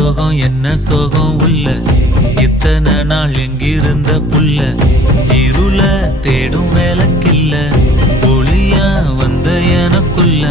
சோகம் என்ன சோகம் உள்ள இத்தனை நாள் எங்கிருந்த புள்ள இருள தேடும் வேலைக்கில்ல ஒளியா வந்த எனக்குள்ள